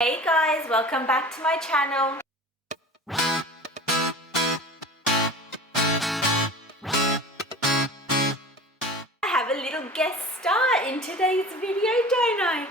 Hey guys, welcome back to my channel. I have a little guest star in today's video, don't I?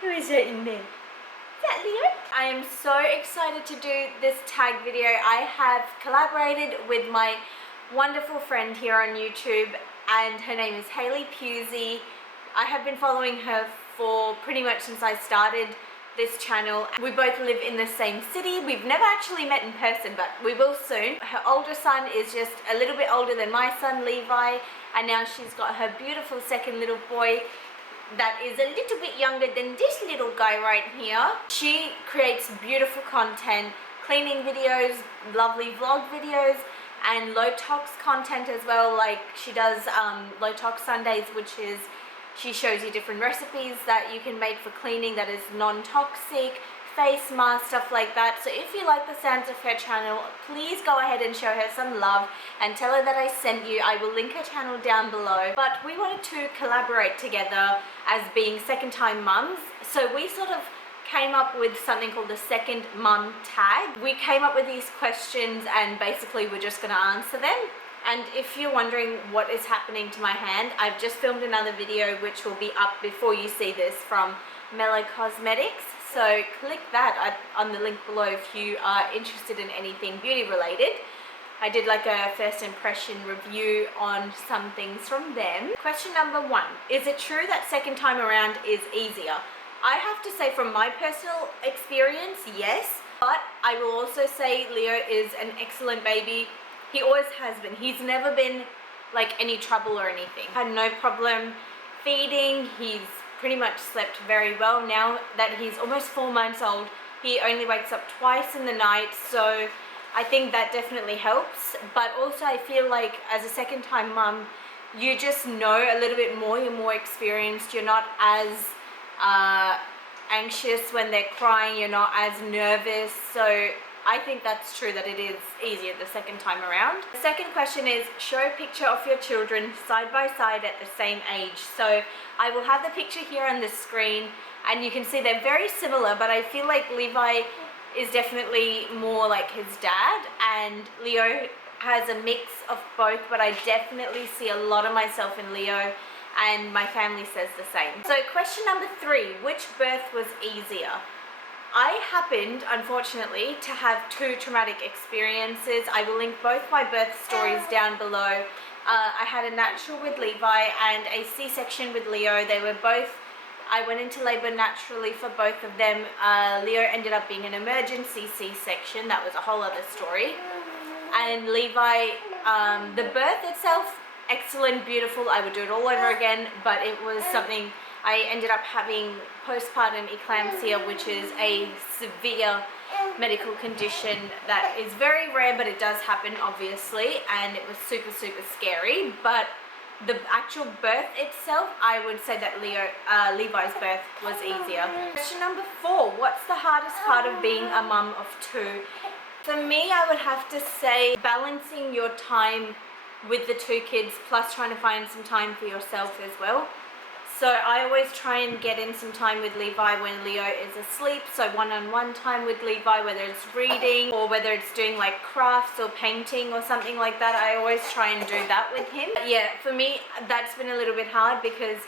Who is it in there? Is that Leo? I am so excited to do this tag video. I have collaborated with my wonderful friend here on YouTube, and her name is Hayley Puzey. I have been following her for pretty much since I started this channel. We both live in the same city. We've never actually met in person, but we will soon. Her older son is just a little bit older than my son Levi, and now she's got her beautiful second little boy that is a little bit younger than this little guy right here. She creates beautiful content, cleaning videos, lovely vlog videos, and low tox content as well. Like she does low tox Sundays, which is she shows you different recipes that you can make for cleaning that is non-toxic, face mask, stuff like that. So if you like the sounds of her channel, please go ahead and show her some love and tell her that I sent you. I will link her channel down below. But we wanted to collaborate together as being second time mums. So we sort of came up with something called the second mum tag. We came up with these questions and basically we're just going to answer them. And if you're wondering what is happening to my hand, I've just filmed another video which will be up before you see this from Luviri Cosmetics. So click that on the link below if you are interested in anything beauty related. I did like a first impression review on some things from them. Question number 1. Is it true that second time around is easier? I have to say from my personal experience, yes. But I will also say Leo is an excellent baby. He always has been. He's never been like any trouble or anything. Had no problem feeding. He's pretty much slept very well. Now that he's almost 4 months old, he only wakes up twice in the night. So I think that definitely helps. But also I feel like as a second time mum, you just know a little bit more. You're more experienced. You're not as anxious when they're crying. You're not as nervous. So I think that's true that it is easier the second time around. The second question is, show a picture of your children side by side at the same age. So I will have the picture here on the screen and you can see they're very similar, but I feel like Levi is definitely more like his dad and Leo has a mix of both, but I definitely see a lot of myself in Leo and my family says the same. So question number 3, which birth was easier? I happened, unfortunately, to have 2 traumatic experiences. I will link both my birth stories down below. I had a natural with Levi and a C-section with Leo. They were both, I went into labor naturally for both of them. Leo ended up being an emergency C-section. That was a whole other story. And Levi, the birth itself, excellent, beautiful. I would do it all over again, but it was something. I ended up having postpartum eclampsia, which is a severe medical condition that is very rare, but it does happen obviously, and it was super scary. But the actual birth itself, I would say that Levi's birth was easier. Question number 4, what's the hardest part of being a mum of 2? For me, I would have to say balancing your time with the 2 kids plus trying to find some time for yourself as well. So I always try and get in some time with Levi when Leo is asleep. So one-on-one time with Levi, whether it's reading or whether it's doing like crafts or painting or something like that. I always try and do that with him. But yeah, for me, that's been a little bit hard because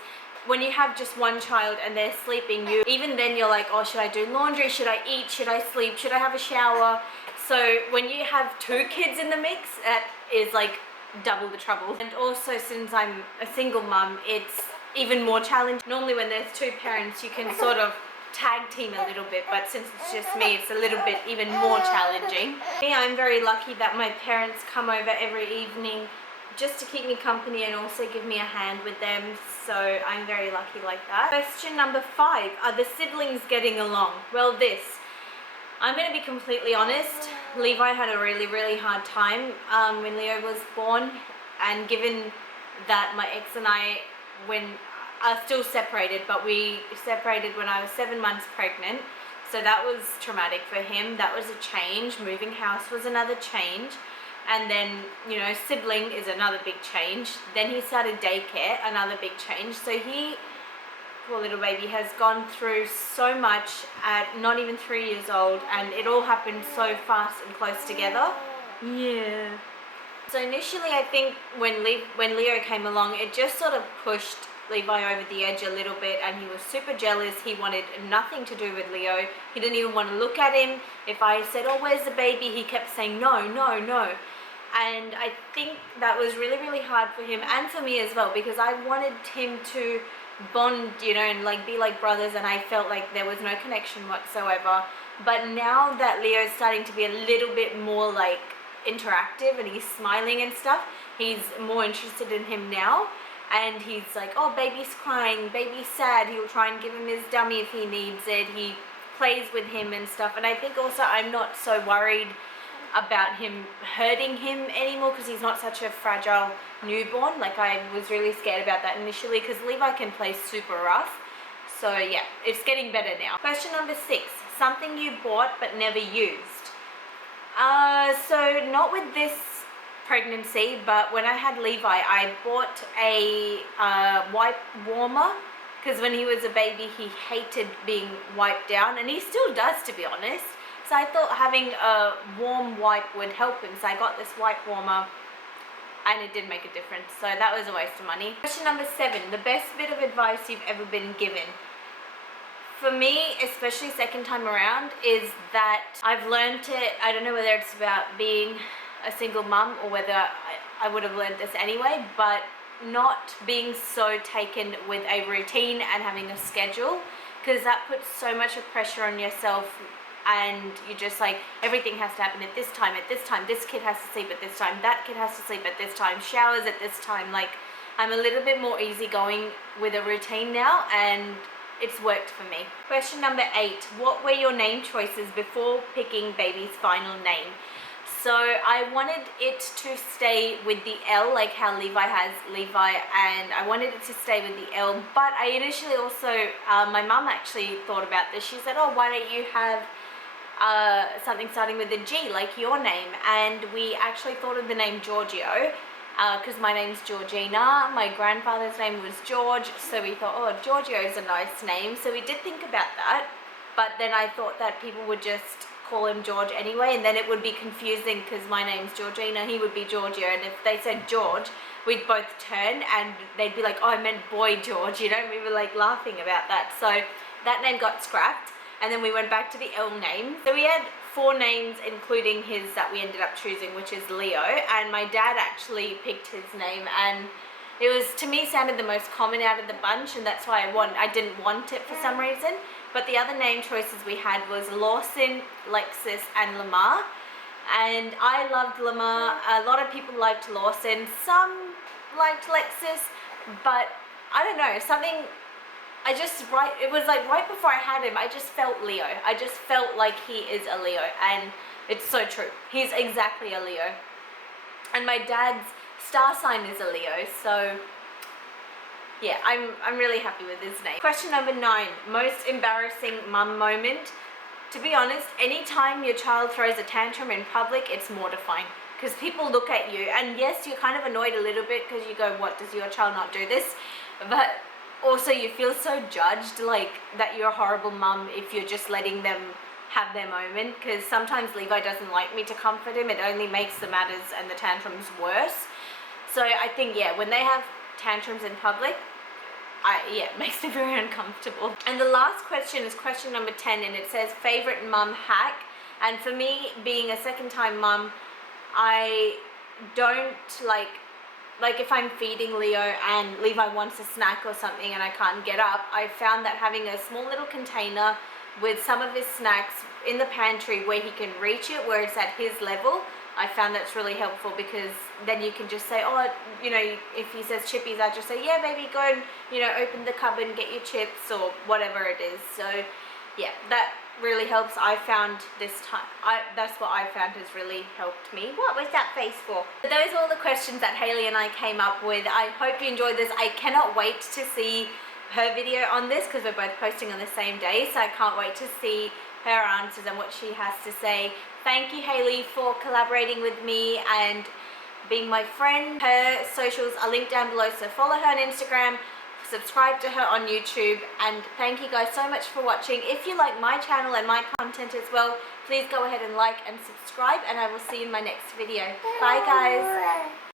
when you have just one child and they're sleeping, even then you're like, oh, should I do laundry? Should I eat? Should I sleep? Should I have a shower? So when you have 2 kids in the mix, that is like double the trouble. And also since I'm a single mum, it's even more challenging. Normally when there's 2 parents you can sort of tag team a little bit, but since it's just me it's a little bit even more challenging. I'm very lucky that my parents come over every evening just to keep me company and also give me a hand with them, so I'm very lucky like that. Question number 5, are the siblings getting along? Well, I'm going to be completely honest, Levi had a really hard time when Leo was born, and given that my ex and I are still separated, but we separated when I was 7 months pregnant, so that was traumatic for him. That was a change. Moving house was another change, and then, you know, sibling is another big change. Then he started daycare, another big change. So he poor little baby, has gone through so much at not even 3 years old, and it all happened so fast and close together. Yeah. So initially, I think when Leo came along, it just sort of pushed Levi over the edge a little bit, and he was super jealous. He wanted nothing to do with Leo. He didn't even want to look at him. If I said, oh, where's the baby? He kept saying, no, no, no. And I think that was really, really hard for him and for me as well, because I wanted him to bond, you know, and like be like brothers, and I felt like there was no connection whatsoever. But now that Leo's starting to be a little bit more like interactive and he's smiling and stuff, he's more interested in him now. And he's like, oh, baby's crying, baby's sad. He'll try and give him his dummy if he needs it. He plays with him and stuff. And I think also I'm not so worried about him hurting him anymore, because he's not such a fragile newborn. Like, I was really scared about that initially, because Levi can play super rough. So yeah, it's getting better now. Question number 6, something you bought but never used. So not with this pregnancy, but when I had Levi, I bought a wipe warmer, because when he was a baby he hated being wiped down, and he still does, to be honest. So I thought having a warm wipe would help him, so I got this wipe warmer, and it did make a difference. So that was a waste of money. Question number 7, the best bit of advice you've ever been given. For me, especially second time around, is that I've learned it. I don't know whether it's about being a single mum or whether I would have learned this anyway, but not being so taken with a routine and having a schedule, because that puts so much of pressure on yourself, and you just like, everything has to happen at this time, this kid has to sleep at this time, that kid has to sleep at this time, showers at this time. Like, I'm a little bit more easygoing with a routine now, and it's worked for me. Question number 8, what were your name choices before picking baby's final name? So I wanted it to stay with the L, like how Levi has Levi, and I wanted it to stay with the L. But I initially also, my mum actually thought about this. She said, oh, why don't you have something starting with a G, like your name? And we actually thought of the name Giorgio, because my name's Georgina. My grandfather's name was George, so we thought, oh, Giorgio is a nice name. So we did think about that, but then I thought that people would just call him George anyway, and then it would be confusing, because my name's Georgina, he would be Giorgio, and if they said George, we'd both turn and they'd be like, oh, I meant boy George, you know. We were like laughing about that. So that name got scrapped, and then we went back to the L name. So we had 4 names, including his, that we ended up choosing, which is Leo, and my dad actually picked his name, and it was, to me, sounded the most common out of the bunch, and that's why I didn't want it for some reason. But the other name choices we had was Lawson, Lexus, and Lamar. And I loved Lamar. A lot of people liked Lawson. Some liked Lexus, but I don't know, something, it was like right before I had him, I just felt Leo. I just felt like he is a Leo, and it's so true. He's exactly a Leo. And my dad's star sign is a Leo, so yeah, I'm really happy with his name. Question number 9, most embarrassing mum moment. To be honest, anytime your child throws a tantrum in public, it's mortifying, because people look at you, and yes, you're kind of annoyed a little bit, because you go, what, does your child not do this? But also you feel so judged, like that you're a horrible mum if you're just letting them have their moment, because sometimes Levi doesn't like me to comfort him. It only makes the matters and the tantrums worse. So I think, yeah, when they have tantrums in public, it makes me very uncomfortable. And the last question is question number 10, and it says favorite mum hack. And for me, being a second time mum, I don't like if I'm feeding Leo and Levi wants a snack or something and I can't get up, I found that having a small little container with some of his snacks in the pantry where he can reach it, where it's at his level, I found that's really helpful, because then you can just say, oh, you know, if he says chippies, I just say, yeah, baby, go and, you know, open the cupboard and get your chips or whatever it is. So yeah, that really helps. I found this time, that's what I found has really helped me. What was that face for? Those are all the questions that Hayley and I came up with. I hope you enjoyed this. I cannot wait to see her video on this, because we're both posting on the same day, so I can't wait to see her answers and what she has to say. Thank you, Hayley, for collaborating with me and being my friend. Her socials are linked down below, so follow her on Instagram, subscribe to her on YouTube, and thank you guys so much for watching. If you like my channel and my content as well, please go ahead and like and subscribe, and I will see you in my next video. Bye guys!